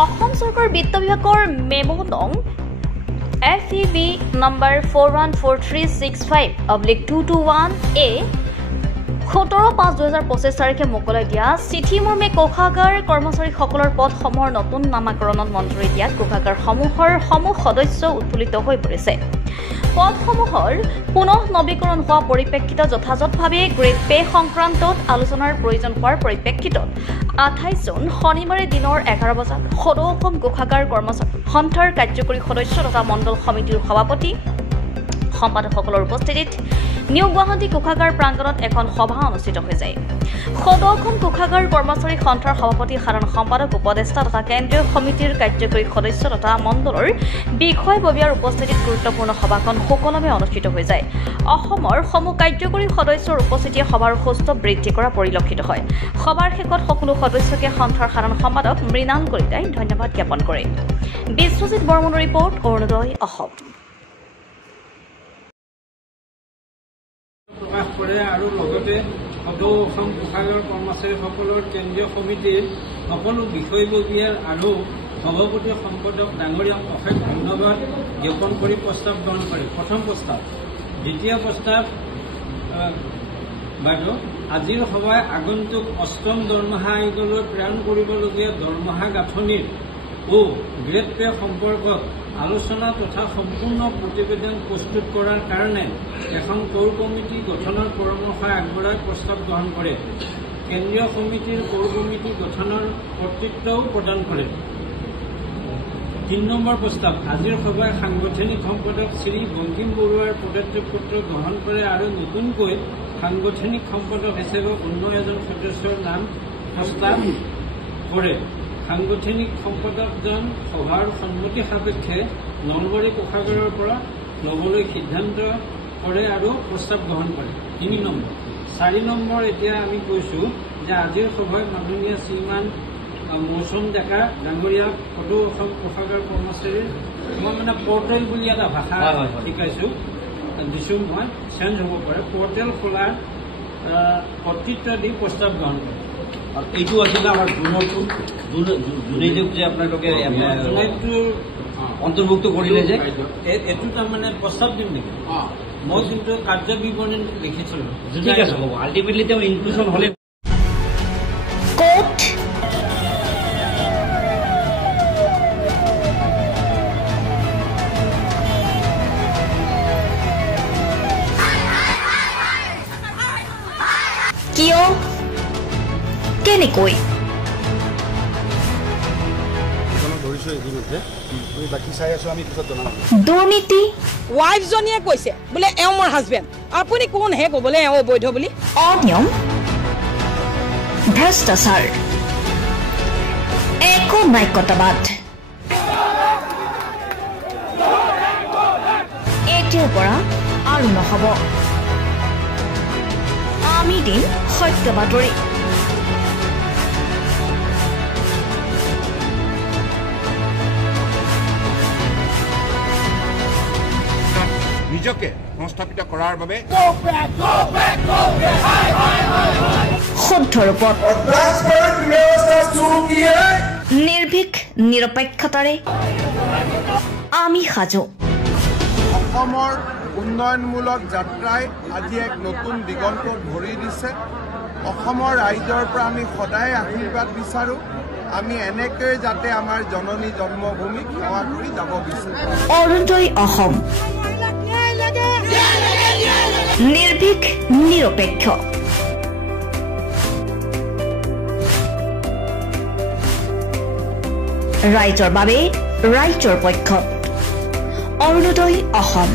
অসম চৰকাৰৰ বিত্ত বিভাগৰ মেমো নং FEB number 414365/221A 17/5/2025 তাৰিখে মোকলাই দিয়া চিঠি মৰ্মে কোষাগাৰ কৰ্মচাৰীসকলৰ পদসমূহৰ নতুন নামাকৰণত মঞ্জুৰি দিয়াত কোষাগাৰসমূহৰ সমূহ সদস্য উৎফুল্লিত হৈ পৰিছে। পদসমূহৰ পুনঃ নৱীকৰণ হোৱা পৰিপ্ৰেক্ষিতত যথাযথভাৱে গ্ৰেড পে সংক্ৰান্তত আলোচনাৰ প্ৰয়োজন হোৱাৰ পৰিপ্ৰেক্ষিতত 28 জুন শনিবাৰে দিনৰ 11 বজাত সদৌ অসম কোষাগাৰ কৰ্মচাৰী সন্থাৰ কাৰ্যকৰী সদস্য তথা মণ্ডল সমিতিৰ সভাপতি সম্পাদকসকলৰ উপস্থিতিত নিউ গুৱাহাটী কোষাগাৰ প্ৰাংগণত এখন সভা অনুষ্ঠিত হৈ যায়। সদৌ অসম কোষাগাৰ কৰ্মচাৰী সন্থাৰ সভাপতি সাধাৰণ সম্পাদক উপদেষ্টা তথা কেন্দ্ৰীয় সমিতিৰ কাৰ্যকৰী সদস্য তথা মণ্ডলৰ বিষয়ববীয়াৰ উপস্থিতিত গুৰুত্বপূৰ্ণ সভাখন সুকলমে অনুষ্ঠিত হৈ যায়। অসমৰ সমূহ কাৰ্যকৰী সদস্যৰ উপস্থিতিয়ে সভাৰ সুস্থ বৃদ্ধি কৰা পৰিলক্ষিত হয়। সভাৰ শেষত সকলো সদস্যকে সন্থাৰ সাধাৰণ সম্পাদক মৃণাল কলিতাই ধন্যবাদ জ্ঞাপন কৰে। বিশ্বজিৎ বৰ্মনৰ ৰিপৰ্ট, অৰুণোদয় অসম। প্ৰকাশ কৰে আৰু লগতে সদৌ অসম কোষাগাৰ কৰ্মচাৰীসকলৰ কেন্দ্ৰীয় সমিতিৰ সকলো বিষয়ববীয়াৰ আৰু সভাপতি সম্পাদক ডাঙৰীয়াক অশেষ ধন্যবাদ জ্ঞাপন কৰি প্ৰস্তাৱ গ্ৰহণ কৰে। প্ৰথম প্ৰস্তাৱ। দ্বিতীয় প্ৰস্তাৱ, বাইদেউ, আজিৰ সভাই আগন্তুক 8ম দৰমহা আয়োগলৈ প্ৰেৰণ কৰিবলগীয়া দৰমহা গাঁথনিৰ ও গ্ৰেড পে সম্পৰ্কত আলোচনা তথা সম্পূৰ্ণ প্ৰতিবেদন প্ৰস্তুত কৰাৰ কাৰণে এখন কোৰ কমিটি গঠনৰ পৰামৰ্শ আগবঢ়াই প্ৰস্তাৱ গ্ৰহণ কৰে। কেন্দ্ৰীয় সমিতিৰ কোৰ কমিটি গঠনৰ কৰ্তৃত্বও প্ৰদান কৰে। 3 নম্বৰ প্ৰস্তাৱ। আজিৰ সভাই সাংগঠনিক সম্পাদক শ্ৰী বংকিম বৰুৱাৰ পদত্যাগপত্ৰ গ্ৰহণ কৰে আৰু নতুনকৈ সাংগঠনিক সম্পাদক হিচাপে অন্য এজন সদস্যৰ নাম প্ৰস্তাৱ কৰে। সাংগঠনিক সম্পাদকজন সভাৰ সন্মতি সাপেক্ষে নলবাৰী কোষাগাৰৰ পৰা ল'বলৈ সিদ্ধান্ত কৰে আৰু প্ৰস্তাৱ গ্ৰহণ কৰে। 3 নম্বৰ। 4 নম্বৰ এতিয়া আমি কৈছোঁ যে আজিৰ সভাই মাননীয় শ্ৰীমান মৌচুম ডেকা ডাঙৰীয়াক সদৌ অসম কোষাগাৰ কৰ্মচাৰীৰ মই মানে পৰ্টেল বুলি এটা ভাষা শিকাইছোঁ দিছোঁ, মই চেঞ্জ হ'ব পাৰে, পৰ্টেল খোলাৰ কৰ্তৃত্ব দি প্ৰস্তাৱ গ্ৰহণ কৰে। এইটো আছিলে আমাৰ জুনেইটোক যে আপোনালোকে অন্তৰ্ভুক্ত কৰিলে যে এইটো তাৰমানে প্ৰস্তাৱ দিম নেকি? মই কিন্তু কাৰ্য বিৱৰণী লিখিছিলোঁ। ঠিক আছে, হ'ব। আল্টিমেটলি তেওঁ ইনক্লুজন হ'লে কোট কিয় কেনেকৈ দুৰ্নীতি ৱাইফজনীয়ে কৈছে বোলে এওঁ মোৰ হাজবেণ্ড, আপুনি কোন হে ক'বলৈ এওঁ অবৈধ বুলি? অনিয়ম ভ্ৰষ্টাচাৰ একো নায়কতাবাদ এতিয়াৰ পৰা আৰু নহ'ব। আমি দিম সত্য বাতৰি। নিজকে সংস্থাপিত কৰাৰ বাবে শুদ্ধ ৰূপত নিৰ্ভীক নিৰপেক্ষতাৰে আমি সাজু। অসমৰ উন্নয়নমূলক যাত্ৰাই আজি এক নতুন দিগন্ত ভৰি দিছে। অসমৰ ৰাইজৰ পৰা আমি সদায় আশীৰ্বাদ বিচাৰোঁ। আমি এনেকৈ যাতে আমাৰ জননী জন্মভূমিক সেৱা কৰি যাব বিচাৰোঁ। অৰুণোদয় অসম, নিৰ্ভীক নিৰপেক্ষ। ৰাইজৰ বাবে ৰাইজৰ পক্ষত অৰুণোদয় অসম।